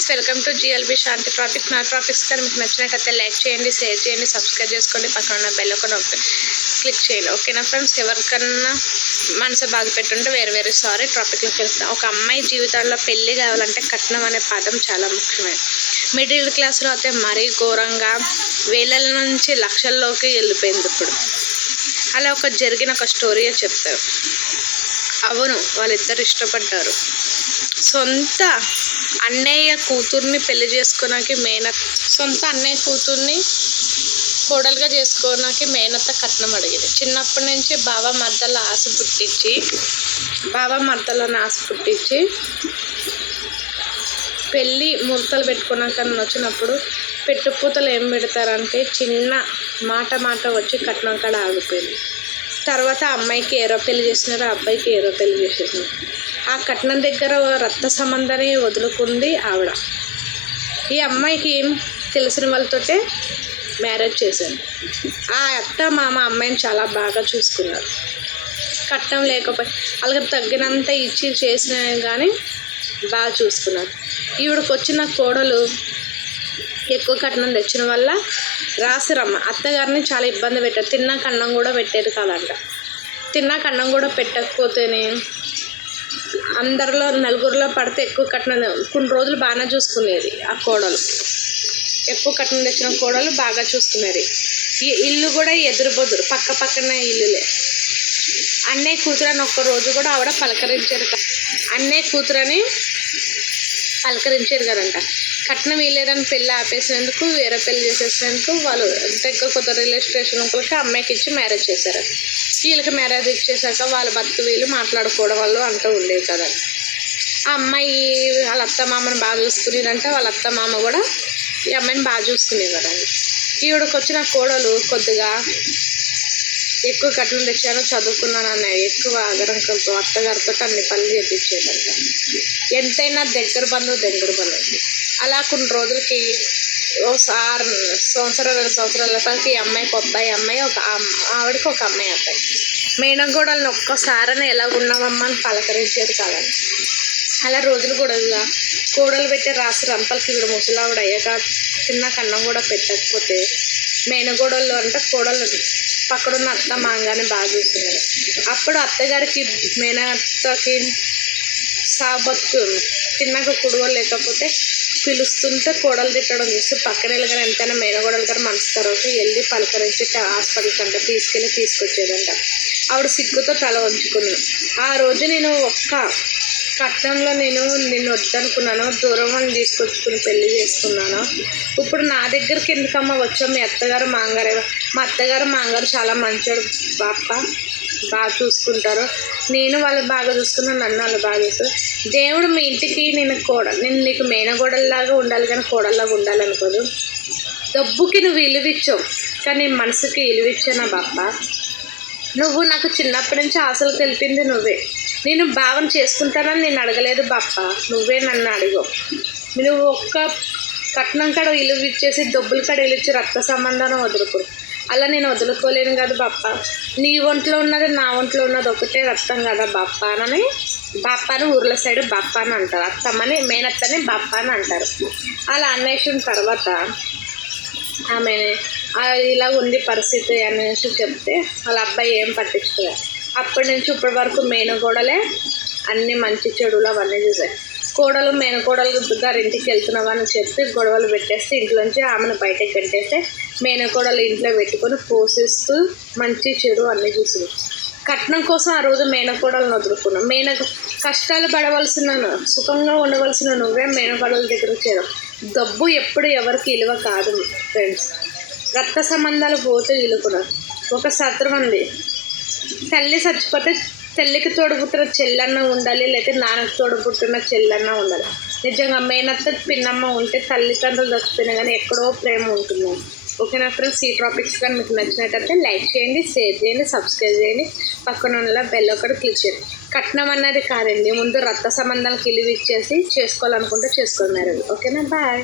Friends, welcome to GLB Shanti traffic. నా traffics కానీ మీకు నచ్చినట్లయితే లైక్ చేయండి, షేర్ చేయండి, సబ్స్క్రైబ్ చేసుకోండి, పక్కన ఉన్న బెల్ ఐకాన్ క్లిక్ చేయండి. ఓకేనా ఫ్రెండ్స్? ఎవరికన్నా మనసు బాధ పెట్టుంటే వేరే సారీ. ట్రాఫిక్లోకి వెళ్తాం. ఒక అమ్మాయి జీవితాల్లో పెళ్ళి కావాలంటే కట్నం అనే పదం చాలా ముఖ్యమే. మిడిల్ క్లాస్లో అయితే మరీ ఘోరంగా వేలల నుంచి లక్షల్లోకి వెళ్ళిపోయింది ఇప్పుడు. అలా జరిగిన ఒక స్టోరీ చెప్తారు. అవును, వాళ్ళిద్దరు ఇష్టపడ్డారు. సొంత అన్నయ్య కూతుర్ని పెళ్లి చేసుకోవడానికి సొంత అన్నయ్య కూతుర్ని కోడలుగా చేసుకోవడానికి మేనత్త కట్నం అడిగింది. చిన్నప్పటి నుంచి బావ మర్దలను ఆశ పుట్టించి పెళ్ళి ముహూర్తాలు పెట్టుకున్నాక వచ్చినప్పుడు పెట్టుపూతలు ఏం పెడతారంటే చిన్న మాట వచ్చి కట్నం కాడ ఆగిపోయింది. తర్వాత అమ్మాయికి ఏరో పెళ్లి చేసినారు, అబ్బాయికి ఏరో పెళ్లి చేసేసినారు. ఆ కట్నం దగ్గర రక్త సంబంధాన్ని వదులుకుంది ఆవిడ. ఈ అమ్మాయికి తెలిసిన వాళ్ళతోటే మ్యారేజ్ చేశారు. ఆ అత్త మామ అమ్మాయిని చాలా బాగా చూసుకున్నారు. కట్నం లేకపోతే వాళ్ళకి తగ్గినంత ఇచ్చి చేసిన కానీ బాగా చూసుకున్నారు. ఈవిడకి వచ్చిన కోడలు ఎక్కువ కట్నం తెచ్చిన వల్ల రాసిరమ్మ అత్తగారిని చాలా ఇబ్బంది పెట్టారు. తిన్నాక అన్నం కూడా పెట్టేది కాదంట. తిన్నాక అన్నం కూడా పెట్టకపోతేనే అందరిలో నలుగురిలో పడితే ఎక్కువ కట్నం కొన్ని రోజులు బాగానే చూసుకునేది. ఆ కోడలు ఎక్కువ కట్నం తెచ్చిన కోడలు బాగా చూసుకునేది. ఈ ఇల్లు కూడా ఎదురుబొదురు పక్కనే ఇల్లులే. అన్నయ్య కూతురని ఒక్క రోజు కూడా ఆవిడ పలకరించారు. అన్నయ్య కూతురని పలకరించారు కదంట. కట్నం ఇవ్వలేదని పెళ్ళి ఆపేసినందుకు వేరే పెళ్లి చేసేసినందుకు వాళ్ళు దగ్గర కొత్త రిజిస్ట్రేషన్ ఒకరికి అమ్మాయికి ఇచ్చి మ్యారేజ్ చేశారు. వీళ్ళకి మ్యారేజ్ ఇచ్చేసాక వాళ్ళ బతుకు వీళ్ళు మాట్లాడుకోవడం వాళ్ళు అంటూ ఉండేవి కదా. ఆ అమ్మాయి వాళ్ళ అత్త మామని బాగా చూసుకునేదంటే వాళ్ళ అత్త మామ కూడా ఈ అమ్మాయిని బాగా చూసుకునేవారండి. ఈవిడకి వచ్చిన కోడలు కొద్దిగా ఎక్కువ కట్నం తెచ్చాను, చదువుకున్నాను అన్న ఎక్కువ అగరంకలతో అత్తగారితో అన్ని పనులు చేపించేదంట. ఎంతైనా దగ్గర బంధువు. అలా కొన్ని రోజులకి సంవత్సరాల పాటు ఈ అమ్మాయికి అమ్మాయి ఆవిడకి ఒక అమ్మాయి అబ్బాయి. మేనగోడల్ని ఒక్కసారని ఎలా ఉన్నామమ్మా అని పలకరించేది కాదండి. అలా రోజులు కూడా కోడలు పెట్టే రాసి రంపలకి ఇప్పుడు ముసలావిడ అయ్యాక చిన్న కన్నం కూడా పెట్టకపోతే మేనగోడళ్ళు అంటే కోడలు పక్కడున్న అత్త మాంగానే బాగా చూస్తున్నారు. అప్పుడు అత్తగారికి మేనత్తకి సాబత్తు తిన్నాక కుడుగోలు లేకపోతే పిలుస్తుంటే కోడలు తిట్టడం చూస్తే పక్కన వెళ్ళగానే ఎంతైనా మేనగోడలు గారు మనసు తర్వాత వెళ్ళి పలకరించి హాస్పిటల్ కంటే తీసుకొచ్చేదంట. ఆవిడ సిగ్గుతో తల వంచుకుని ఆ రోజు నేను ఒక్క కట్నంలో నిన్ను వద్దనుకున్నాను, దూరం అని తీసుకొచ్చుకుని పెళ్లి చేసుకున్నాను. ఇప్పుడు నా దగ్గరికి ఎందుకమ్మా వచ్చావు? మీ అత్తగారు మాంగారు, మా అత్తగారు మాంగారు చాలా మంచోడు బాగా చూసుకుంటారు. నేను వాళ్ళు బాగా చూసుకున్నాను, నన్ను వాళ్ళు బాగా చూసుకున్నారు. దేవుడు మీ ఇంటికి నేను నీకు మేనగోడల్లాగా ఉండాలి కానీ కోడల్లాగా ఉండాలనుకోదు. డబ్బుకి నువ్వు ఇలువిచ్చావు కానీ మనసుకి ఇలువిచ్చానా బాప్ప? నువ్వు నాకు చిన్నప్పటి నుంచి ఆశలు తెలిపింది నువ్వే. నేను భావన చేసుకుంటానని నేను అడగలేదు బాప్ప, నువ్వే నన్ను అడిగావు. నువ్వు ఒక్క కట్నం కాడ ఇలువ ఇచ్చేసి డబ్బుల కాడ ఇలుచ్చి రక్త సంబంధాన్ని వదులుకో. అలా నేను వదులుకోలేను కదా బాప్ప. నీ ఒంట్లో ఉన్నది నా ఒంట్లో ఉన్నది ఒకటే రక్తం కదా బాప్ప అని ఊర్ల సైడ్ బాప్ప అని అంటారు. అత్తమ్మని మేనత్తని బాప్ప అని అంటారు. అలా అన్వేషణ తర్వాత ఆమె ఇలా ఉంది పరిస్థితి అనేసి చెప్తే వాళ్ళ అబ్బాయి ఏం పట్టించుకోలేదు. అప్పటి నుంచి ఇప్పటి వరకు మేనగోడలే అన్ని మంచి చెడులు అవన్నీ చూసాయి. కోడలు మేనకోడలు గారి ఇంటికి వెళ్తున్నావని చెప్పి గొడవలు పెట్టేస్తే ఇంట్లోంచి ఆమెను బయటకు పెట్టేస్తే మేనకోడలు ఇంట్లో పెట్టుకొని పోషిస్తూ మంచి చెడు అన్నీ చూసింది. కట్నం కోసం ఆ రోజు మేనకోడలను వదులుకున్నాం. కష్టాలు పడవలసిన సుఖంగా ఉండవలసిన నువ్వే మేనకోడల దగ్గర చేయడం. డబ్బు ఎప్పుడు ఎవరికి విలువ కాదు ఫ్రెండ్స్. రక్త సంబంధాలు పోతే విలుకున్నారు. ఒక సత్రం ఉంది, తల్లి చచ్చిపోతే తల్లికి తోడుపుట్టిన చెల్లన్న ఉండాలి, లేకపోతే నాన్నకు తోడుపుట్టిన చెల్లన్న ఉండాలి. నిజంగా మేనత్త పిన్నమ్మ ఉంటే తల్లిదండ్రులు చచ్చిపోయినా కానీ ఎక్కడో ప్రేమ ఉంటుంది. ఓకేనా ఫ్రెండ్స్? ఈ టాపిక్స్ కానీ మీకు నచ్చినట్టయితే లైక్ చేయండి, షేర్ చేయండి, సబ్స్క్రైబ్ చేయండి, పక్కన ఉన్న బెల్ ఒకటి క్లిక్ చేయండి. కట్నం అన్నది కాదండి, ముందు రక్త సంబంధాలకు ఇలువ ఇచ్చేసి చేసుకోవాలనుకుంటే చేసుకోండి. ఓకేనా? బాయ్.